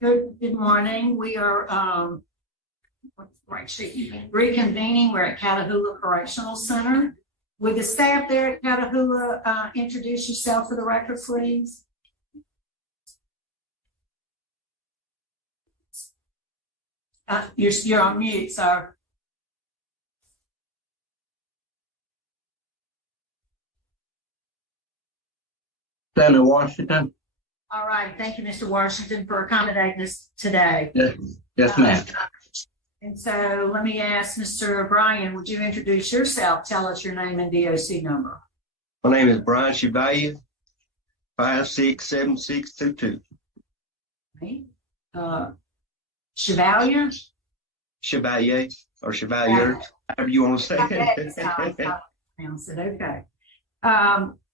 Good morning. We are reconvening. We're at Catahoula Correctional Center. Would the staff there at Catahoula introduce yourself for the record, please? You're on mute, sir. Senator Washington. All right. Thank you, Mr. Washington, for accommodating us today. Yes, ma'am. And so let me ask Mr. Bryan, would you introduce yourself? Tell us your name and DOC number. My name is Brian Chevalier, 567622. Okay. Chevalier? Chevalier or Chevalier, however you want to say it. Okay.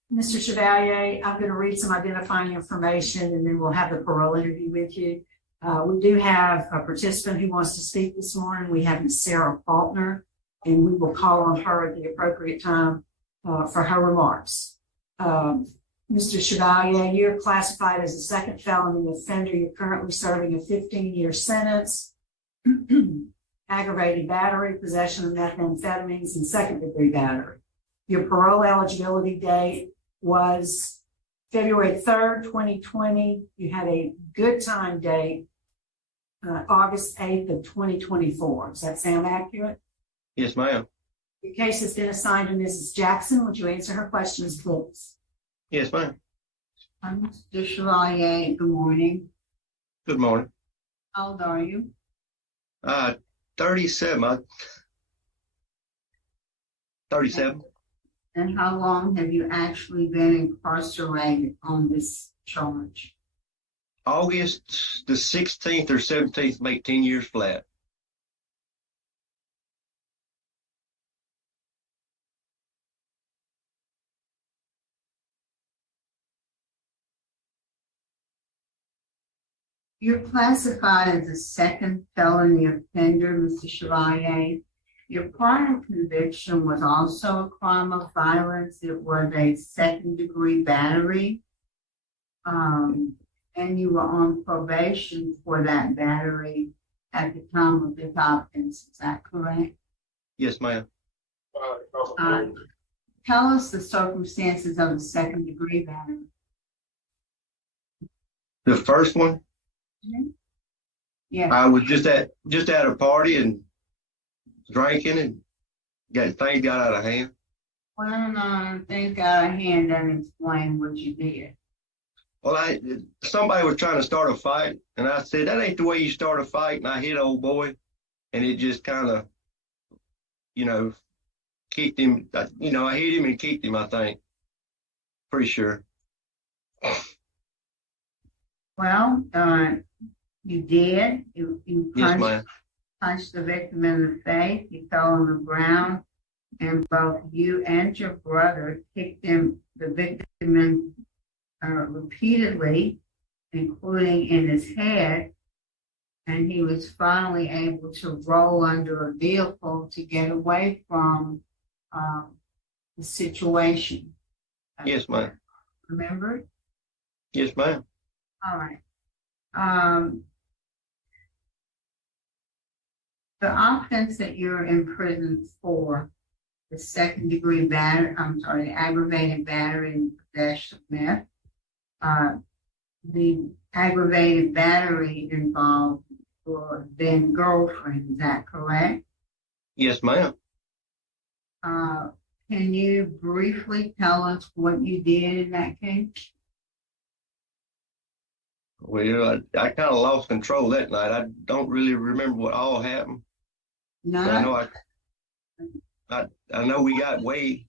Mr. Chevalier, I'm going to read some identifying information and then we'll have the parole interview with you. We do have a participant who wants to speak this morning. We have Ms. Sarah Faulkner, and we will call on her at the appropriate time for her remarks. Mr. Chevalier, you're classified as a second felony offender. You're currently serving a 15-year sentence, aggravated battery, possession of methamphetamines, and second-degree battery. Your parole eligibility date was February 3rd, 2020. You had a good time date, August 8th of 2024. Does that sound accurate? Yes, ma'am. Your case has been assigned to Mrs. Jackson. Would you answer her questions, please? Yes, ma'am. Mr. Chevalier, good morning. Good morning. How old are you? 37. 37. And how long have you actually been incarcerated on this charge? August the 16th or 17th make 10 years flat. You're classified as a second felony offender, Mr. Chevalier. Your prior conviction was also a crime of violence. It was a second-degree battery. And you were on probation for that battery at the time of this offense. Is that correct? Yes, ma'am. Tell us the circumstances of the second-degree battery. The first one? Mm-hmm. Yeah. I was just at a party and drinking and things got out of hand. Well, things got out of hand and explain what you did. Well, somebody was trying to start a fight, and I said, that ain't the way you start a fight, and I hit old boy, and it just kind of, kicked him. I hit him and kicked him, I think. Pretty sure. Well, you did. You Yes, ma'am. Punched the victim in the face. He fell on the ground, and both you and your brother kicked the victim in repeatedly, including in his head, and he was finally able to roll under a vehicle to get away from the situation. Yes, ma'am. Remember? Yes, ma'am. All right. The offense that you're in prison for, the second-degree battery, the aggravated battery and possession of meth. The aggravated battery involved your then girlfriend. Is that correct? Yes, ma'am. Can you briefly tell us what you did in that case? Well, I kind of lost control that night. I don't really remember what all happened. No. I know we got way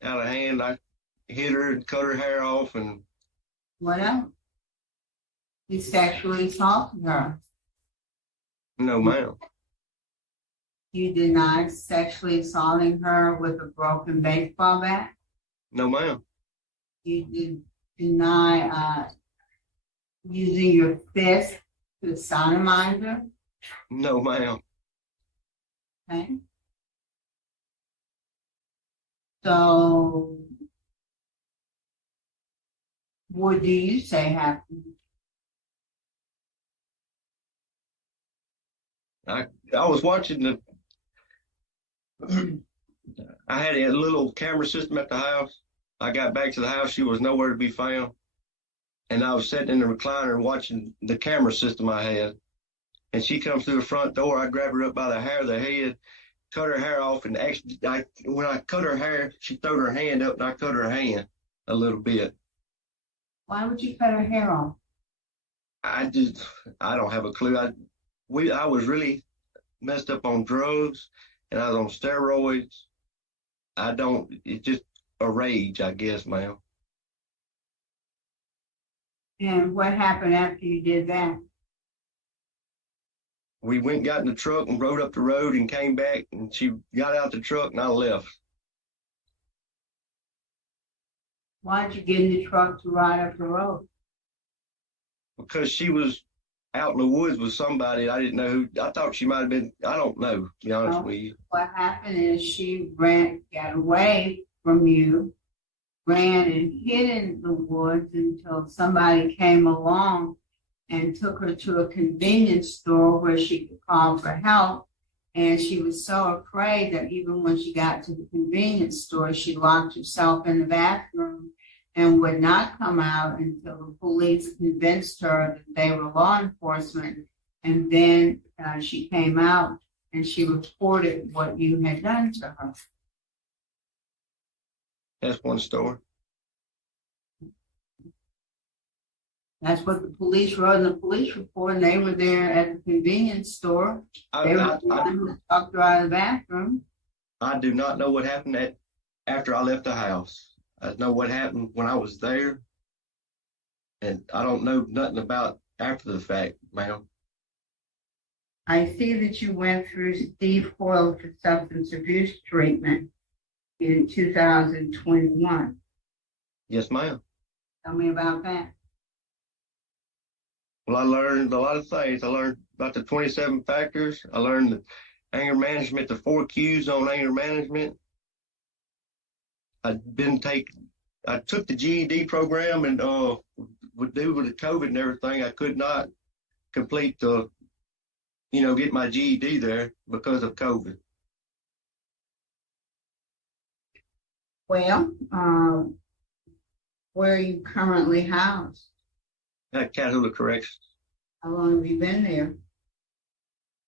out of hand. I hit her and cut her hair off, and what else? You sexually assaulted her. No, ma'am. You denied sexually assaulting her with a broken baseball bat? No, ma'am. You did deny using your fist to sodomize her? No, ma'am. Okay. So, what do you say happened? I was watching the. I had a little camera system at the house. I got back to the house. She was nowhere to be found. And I was sitting in the recliner watching the camera system I had. And she comes through the front door. I grab her up by the hair of the head, cut her hair off. And actually, when I cut her hair, she throwed her hand up and I cut her hand a little bit. Why would you cut her hair off? I don't have a clue. I was really messed up on drugs and I was on steroids. It's just a rage, I guess, ma'am. And what happened after you did that? We went and got in the truck and rode up the road and came back and she got out the truck and I left. Why did you get in the truck to ride up the road? Because she was out in the woods with somebody. I didn't know who. I thought she might have been. I don't know, to be honest with you. What happened is she got away from you, ran and hid in the woods until somebody came along and took her to a convenience store where she could call for help. And she was so afraid that even when she got to the convenience store, she locked herself in the bathroom and would not come out until the police convinced her that they were law enforcement. And then she came out and she reported what you had done to her. That's one story. That's what the police wrote in the police report, and they were there at the convenience store. They were the one who talked her out of the bathroom. I do not know what happened after I left the house. I know what happened when I was there, and I don't know nothing about after the fact, ma'am. I see that you went through Steve Hoyle for substance abuse treatment in 2021. Yes, ma'am. Tell me about that. Well, I learned a lot of things. I learned about the 27 factors. I learned the anger management, the 4 Qs on anger management. I took the GED program and with the COVID and everything, I could not complete get my GED there because of COVID. Well, where are you currently housed? At Catahoula Corrections. How long have you been there?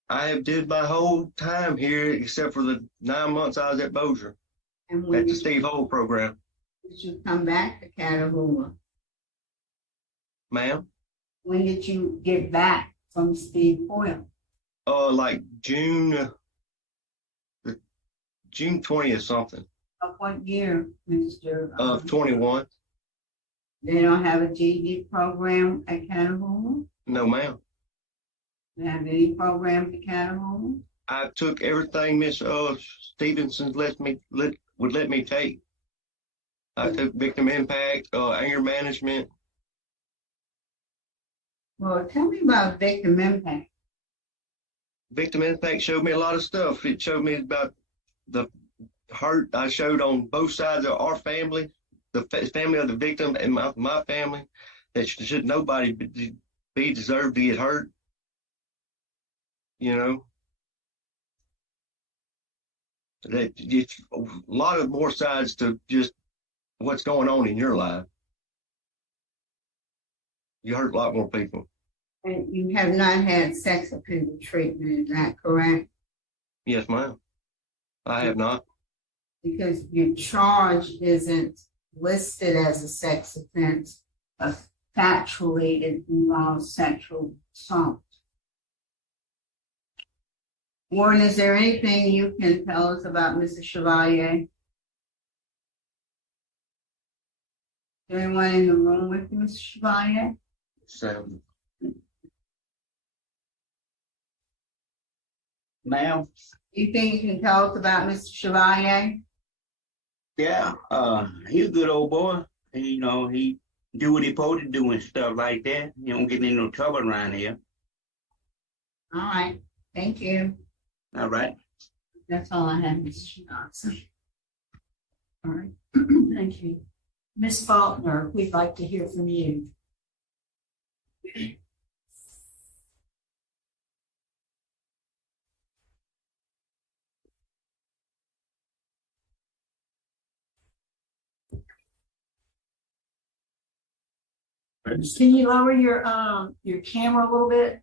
I have did my whole time here except for the 9 months I was at Bossier And at the Steve Hole program. did you come back to Catahoula? Ma'am? When did you get back from Steve Hoyle? Like June 20th something. Of what year, Mr. Of 21. They don't have a GED program at Catahoula? No, ma'am. They have any programs at Catahoula? I took everything Miss Stevenson would let me take. I took victim impact, anger management. Well, tell me about victim impact. Victim impact showed me a lot of stuff. It showed me about the hurt I showed on both sides of our family, the family of the victim and my family, that should nobody be deserved to get hurt. You know, that it's a lot of more sides to just what's going on in your life. You hurt a lot more people. And you have not had sex offender treatment, is that correct? Yes, ma'am. I have not. Because your charge isn't listed as a sex offense, but factually it involves sexual assault. Warren, is there anything you can tell us about Mrs. Chevalier? Is there anyone in the room with you, Mrs. Chevalier? So, Ma'am? You think you can tell us about Mr. Chevalier? Yeah, he's a good old boy. He do what he supposed to do and stuff like that. He don't get in no trouble around here. All right, thank you. All right. That's all I have, Mr. Johnson. All right, thank you. Ms. Faulkner, we'd like to hear from you. Can you lower your camera a little bit?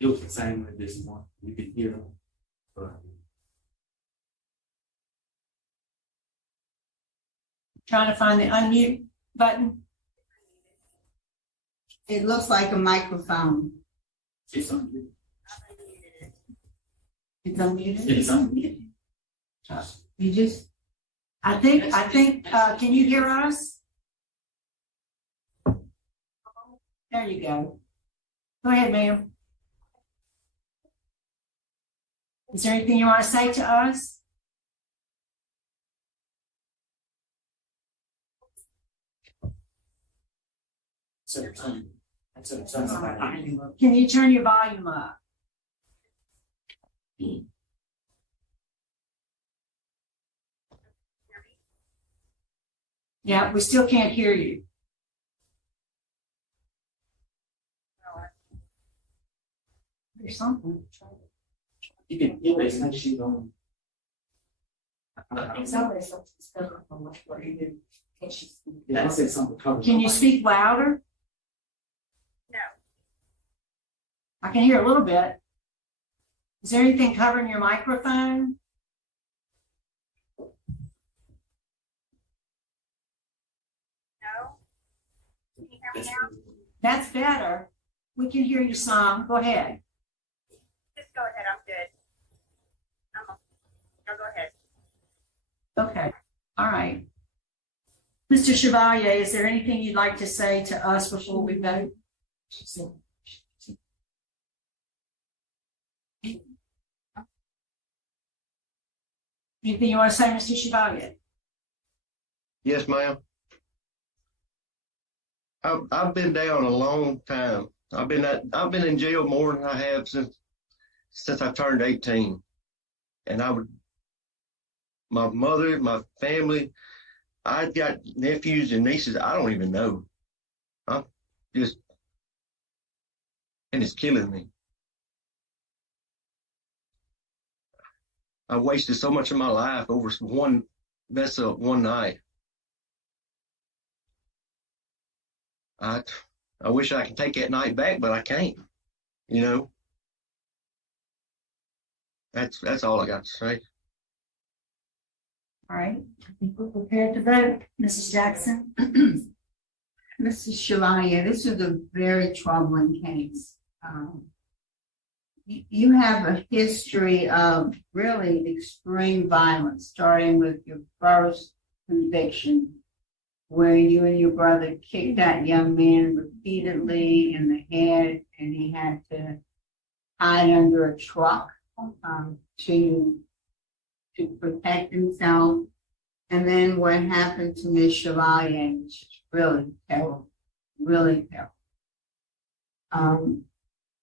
It was the same with this one. You could hear them. But Trying to find the unmute button. It looks like a microphone. it's unmuted. It's unmuted. It's unmuted. You just, I think, can you hear us? There you go. Go ahead, ma'am. Is there anything you want to say to us? Can you turn your volume up? Yeah, we still can't hear you. There's something. You can hear it like she's on. Yeah, I said something covered. Can you speak louder? No. I can hear a little bit. Is there anything covering your microphone? No? Can you hear me now? That's better. We can hear you some. Go ahead. Just go ahead, I'm good. No, go ahead. Okay. All right. Mr. Chevalier, is there anything you'd like to say to us before we vote? Anything you want to say, Mr. Chevalier? Yes, ma'am. I've been down a long time. I've been in jail more than I have since I turned 18. And my mother, my family, I've got nephews and nieces I don't even know. I'm just, and it's killing me. I wasted so much of my life over one mess up one night. I wish I could take that night back, but I can't. You know. That's all I got to say. All right. I think we're prepared to vote. Mrs. Jackson? Mrs. Chevalier, this is a very troubling case. You have a history of really extreme violence, starting with your first conviction, where you and your brother kicked that young man repeatedly in the head, and he had to hide under a truck to protect himself. And then what happened to Ms. Chevalier, which is really terrible, really terrible.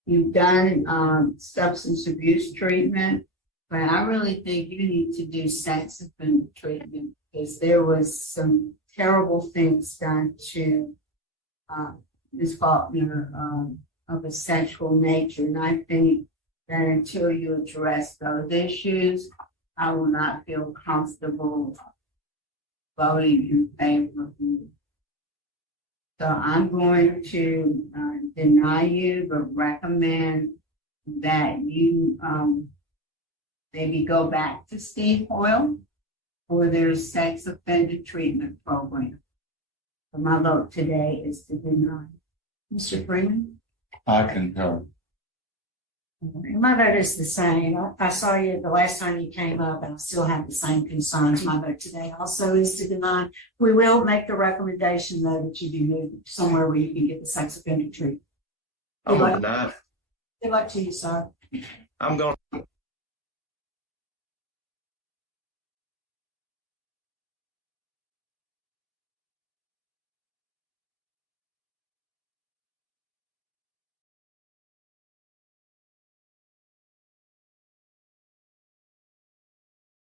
You've done substance abuse treatment, but I really think you need to do sex offender treatment, because there was some terrible things done to Ms. Faulkner of a sexual nature. And I think that until you address those issues, I will not feel comfortable voting in favor of you. So I'm going to deny you, but recommend that you maybe go back to Steve Hoyle for their sex offender treatment program. So my vote today is to deny. Mr. Freeman? I concur. My vote is the same. I saw you the last time you came up, and I still have the same concerns. My vote today also is to deny. We will make the recommendation, though, that you be moved somewhere where you can get the sex offender treatment. I'm gonna deny. Good luck to you, sir. I'm gonna